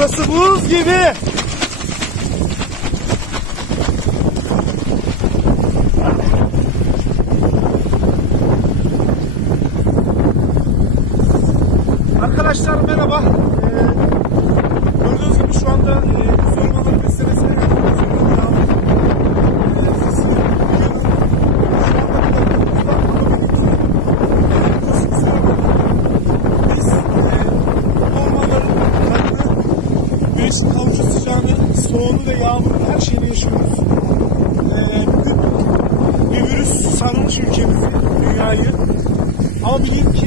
Burası buz gibi. Arkadaşlar merhaba. Ee, gördüğünüz gibi şu anda e, buz ormanları güneşin havucu sıcağını, soğuğunu ve yağmurunu her şeyini yaşıyoruz. E, bugün bir virüs sarmış ülkemizi, dünyayı. Ama bilin ki